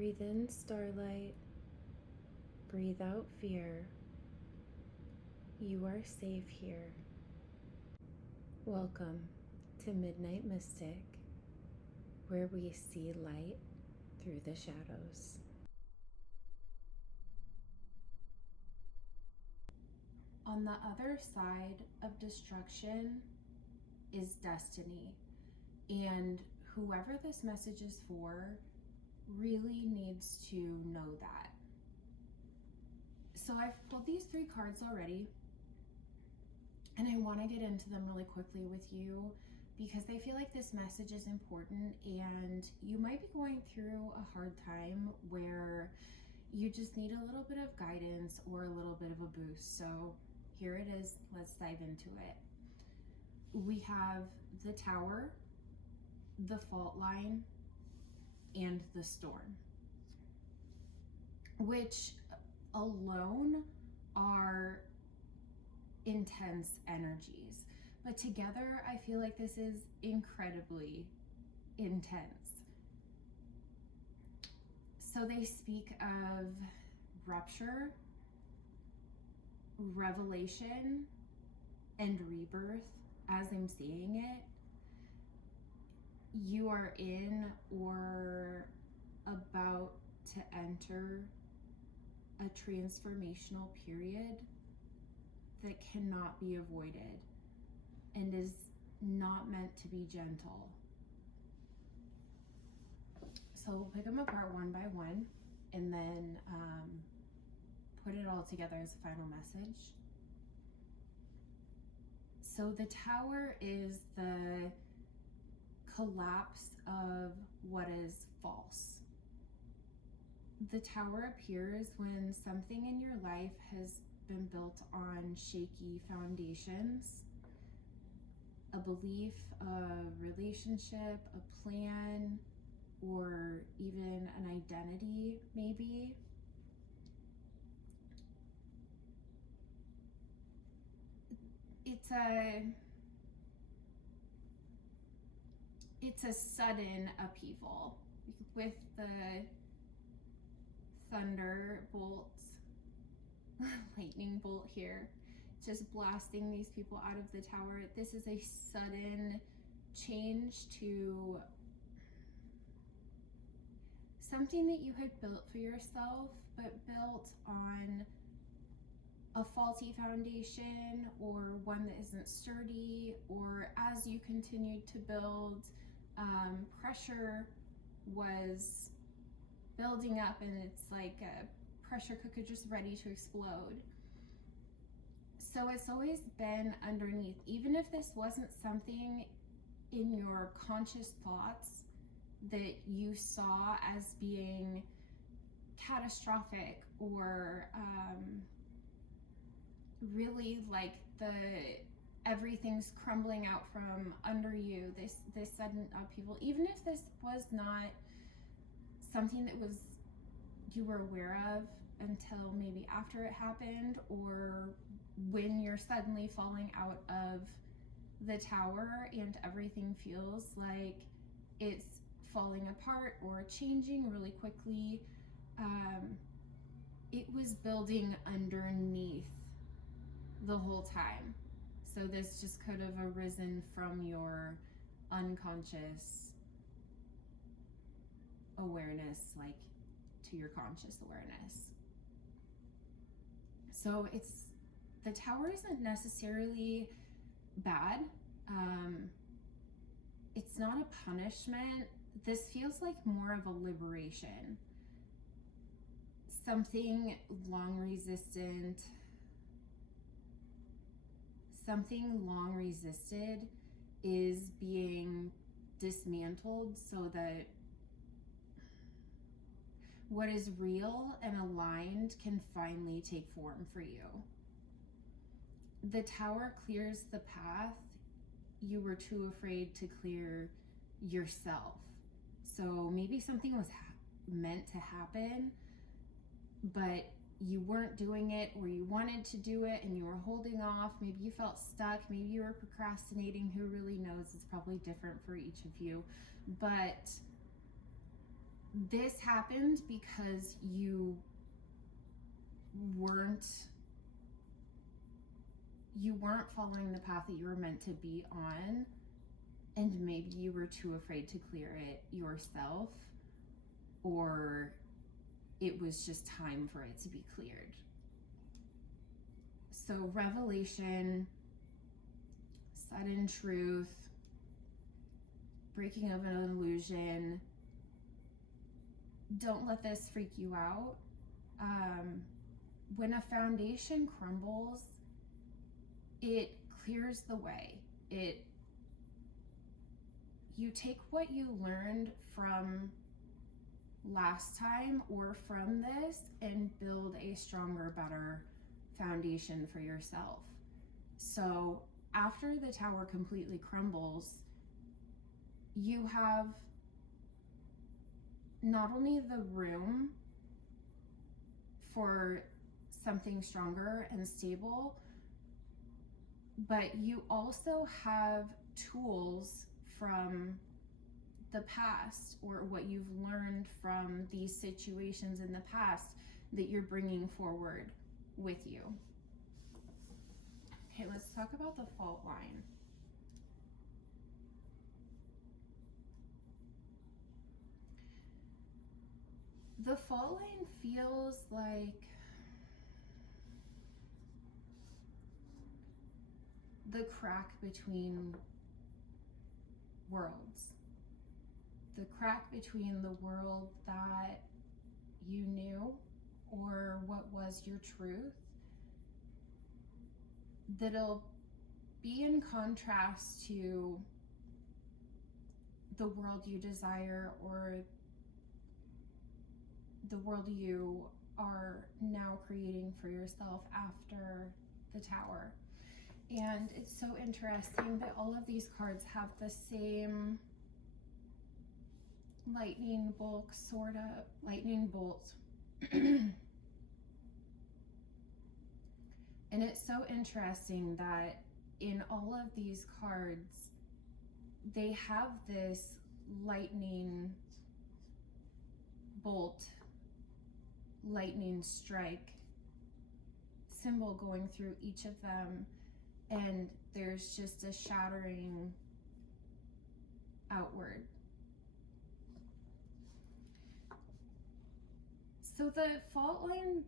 Breathe in starlight, breathe out fear. You are safe here. Welcome to Midnight Mystic, where we see light through the shadows. On the other side of destruction is destiny, and whoever this message is for really needs to know that. So I've pulled these 3 cards already, and I want to get into them really quickly with you because I feel like this message is important, and you might be going through a hard time where you just need a little bit of guidance or a little bit of a boost. So here it is. Let's dive into it. We have the Tower, the fault line, and the storm, which alone are intense energies, but together I feel like this is incredibly intense. So they speak of rupture, revelation, and rebirth as I'm seeing it. You are in or about to enter a transformational period that cannot be avoided and is not meant to be gentle. So we'll pick them apart one by one and then put it all together as a final message. So the Tower is the collapse of what is false. The Tower appears when something in your life has been built on shaky foundations, a belief, a relationship, a plan, or even an identity, maybe. It's a sudden upheaval with the thunderbolts, lightning bolt here, just blasting these people out of the tower. This is a sudden change to something that you had built for yourself, but built on a faulty foundation or one that isn't sturdy, or as you continued to build, pressure was building up and it's like a pressure cooker just ready to explode. So it's always been underneath. Even if this wasn't something in your conscious thoughts that you saw as being catastrophic or really like everything's crumbling out from under you, this sudden upheaval, even if this was not something that you were aware of until maybe after it happened, or when you're suddenly falling out of the tower and everything feels like it's falling apart or changing really quickly, it was building underneath the whole time. So this just could have arisen from your unconscious awareness, like to your conscious awareness. So the tower isn't necessarily bad. It's not a punishment. This feels like more of a liberation. Something long resisted is being dismantled so that what is real and aligned can finally take form for you. The tower clears the path you were too afraid to clear yourself. So maybe something was meant to happen, but you weren't doing it, or you wanted to do it and you were holding off. Maybe you felt stuck. Maybe you were procrastinating. Who really knows? It's probably different for each of you. But this happened because you weren't following the path that you were meant to be on, and maybe you were too afraid to clear it yourself, or it was just time for it to be cleared. So revelation, sudden truth, breaking of an illusion. Don't let this freak you out. When a foundation crumbles, it clears the way. You take what you learned from last time or from this and build a stronger, better foundation for yourself. So after the tower completely crumbles, you have not only the room for something stronger and stable, but you also have tools from the past or what you've learned from these situations in the past that you're bringing forward with you. Okay, let's talk about the fault line. The fault line feels like the crack between worlds. The crack between the world that you knew or what was your truth, that'll be in contrast to the world you desire or the world you are now creating for yourself after the tower. And it's so interesting that all of these cards have the same lightning bolt. And it's so interesting that in all of these cards, they have this lightning bolt, lightning strike symbol going through each of them, and there's just a shattering outward. So the fault line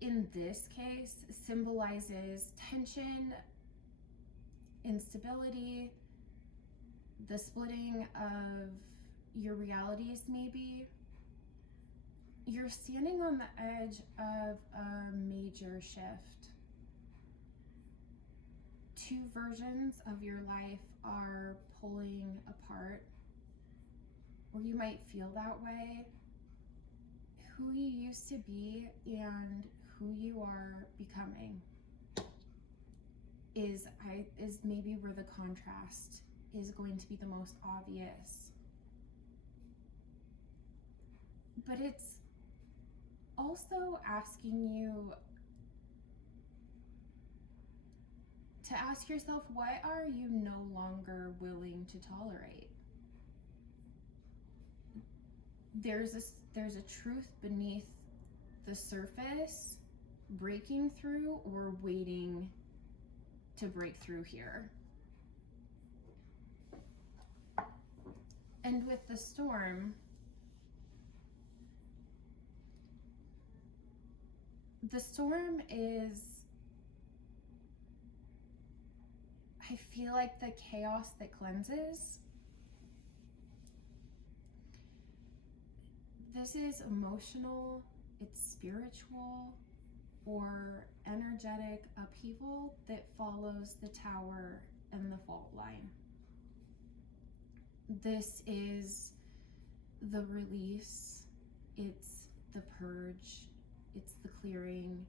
in this case symbolizes tension, instability, the splitting of your realities maybe. You're standing on the edge of a major shift. Two versions of your life are pulling apart, or you might feel that way. Who you used to be and who you are becoming is maybe where the contrast is going to be the most obvious. But it's also asking you to ask yourself, what are you no longer willing to tolerate? There's a truth beneath the surface, breaking through or waiting to break through here. And with the storm, the storm is, I feel like the chaos that cleanses. This is emotional, it's spiritual, or energetic upheaval that follows the tower and the fault line. This is the release, it's the purge, it's the clearing.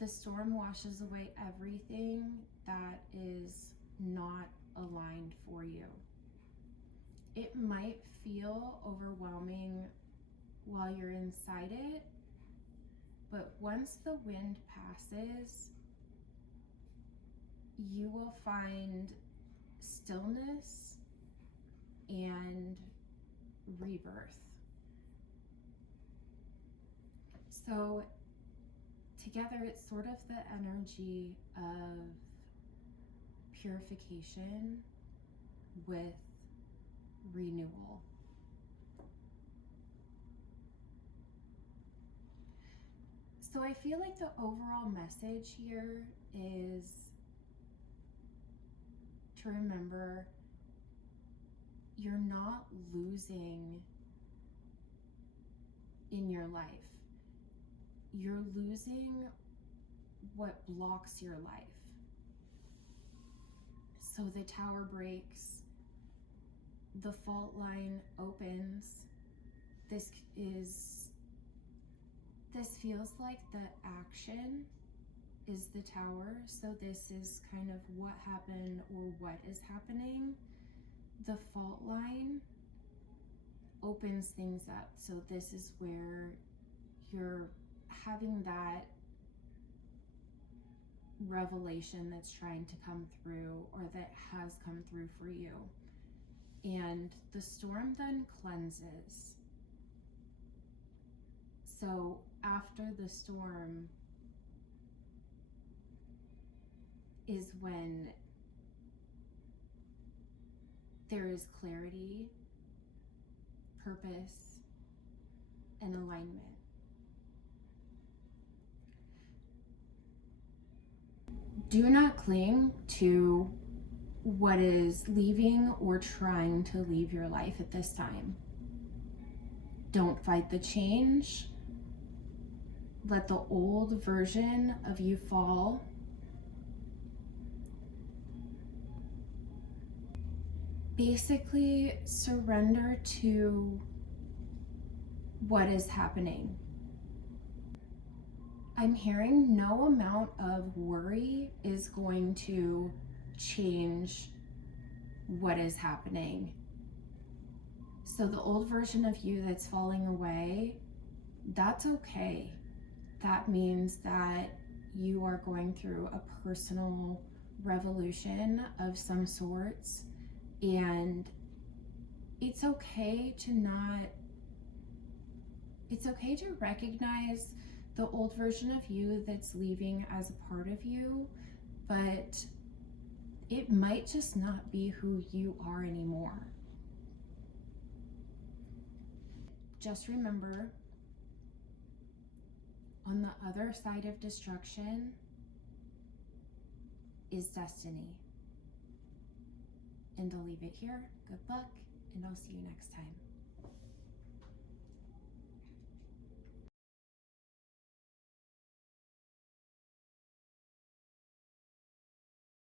The storm washes away everything that is not aligned for you. It might feel overwhelming while you're inside it, but once the wind passes, you will find stillness and rebirth. So together, it's sort of the energy of purification with renewal. So I feel like the overall message here is to remember you're not losing in your life. You're losing what blocks your life. So the tower breaks, the fault line opens. This feels like the action is the tower. So this is kind of what happened or what is happening. The fault line opens things up. So this is where you're having that revelation that's trying to come through, or that has come through for you. And the storm then cleanses. So after the storm is when there is clarity, purpose, and alignment. Do not cling to what is leaving or trying to leave your life at this time. Don't fight the change. Let the old version of you fall. Basically, surrender to what is happening. I'm hearing no amount of worry is going to change what is happening. So the old version of you that's falling away, that's okay. That means that you are going through a personal revolution of some sorts, and it's okay to recognize the old version of you that's leaving as a part of you, but it might just not be who you are anymore. Just remember, on the other side of destruction is destiny. And I'll leave it here. Good luck, and I'll see you next time.